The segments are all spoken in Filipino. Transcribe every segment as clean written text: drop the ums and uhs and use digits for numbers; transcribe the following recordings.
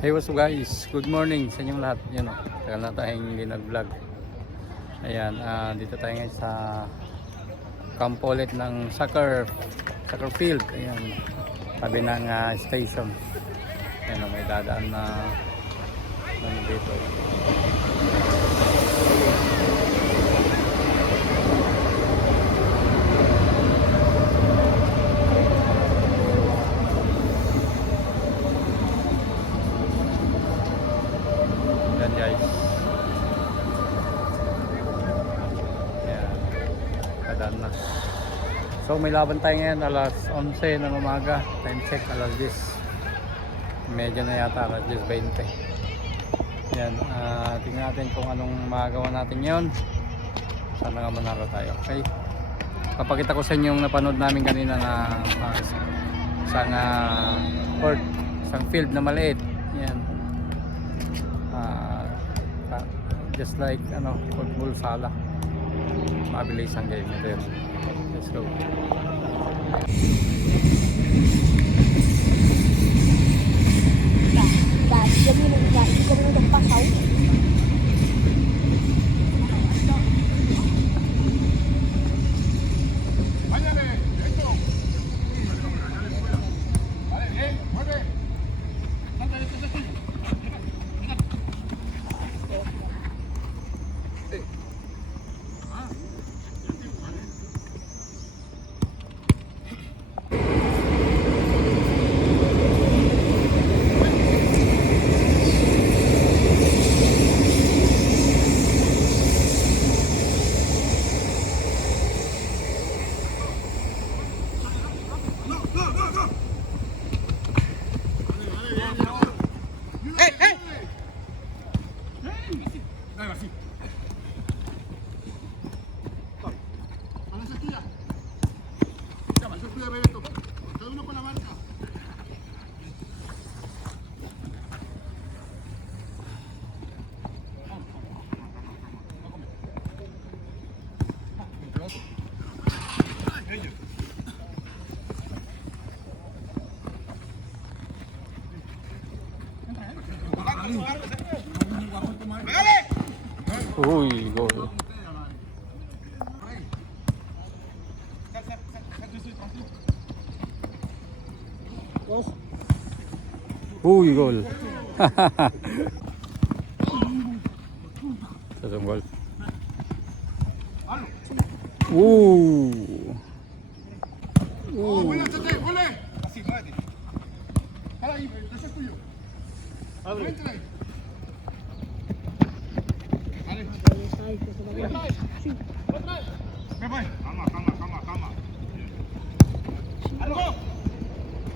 Hey, what's up guys? Good morning sa inyong lahat. Yan o, tagal na tayong hindi nag-vlog. Ayan, dito tayo ngayon sa campo ulit ng soccer field. Ayan, tabi ng station. Ayan o, may dadaan na dito. Yan guys. Ayan, dadaan na. So may laban tayo ngayon alas 11 ng umaga. Time check alas 10. Medyo na yata alas 10:20. Yan, tingnan natin kung anong magagawa natin ngayon. Sana nga manalo tayo. Okay, papakita ko sa inyo yung napanood namin kanina na isang court, isang field na maliit. Yan, just like football sala. Mabilis ang game ito yun. Let's go. Hindi ko rin nagpasaw. Uy, goal. Uy, goal. Sasong goal.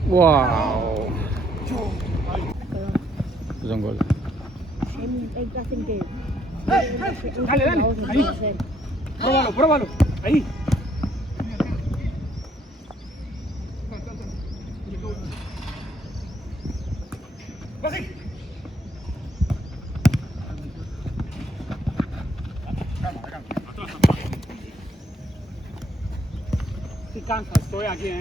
Wow. Sasong goal. Hay klaseng game. Dale, dale. Ahí. Pruébalo, pruébalo. Ahí. Si cansa, estoy aquí,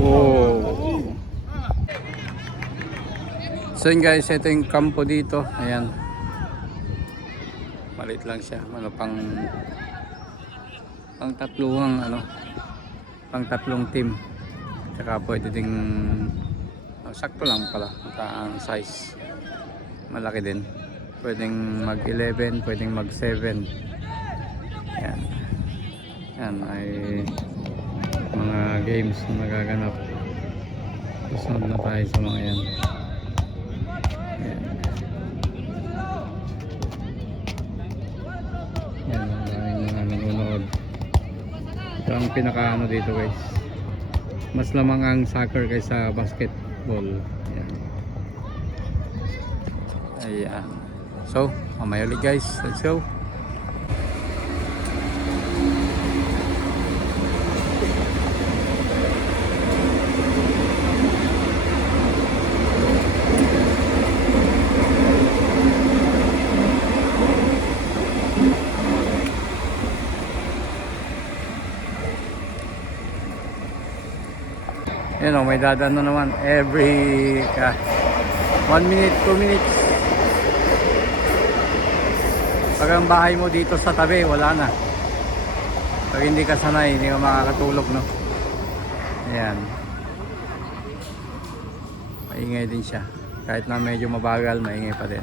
Oh. So yun guys, ito yung kampo dito. Ayan, maliit lang siya. Pang tatlong team. Tsaka pwede ding sakto lang pala ang size. Malaki din. Pwedeng mag 11, pwedeng mag 7. Ayan. Yan ay mga games na magaganap. Susunod na tayo sa mga yan. Yan. Yan, maraming mga nanonood. Ito ang pinakaano dito guys. Mas lamang ang soccer kaysa basketball. Yan. Ayan. So, mamaya ulit guys. Let's go. Yun o, may dadaan na naman every 1 minute, 2 minutes. Pag ang bahay mo dito sa tabi, wala na. Pag hindi ka sanay, hindi ka makakatulog, no? Ayan. Maingay din siya. Kahit na medyo mabagal, maingay pa din.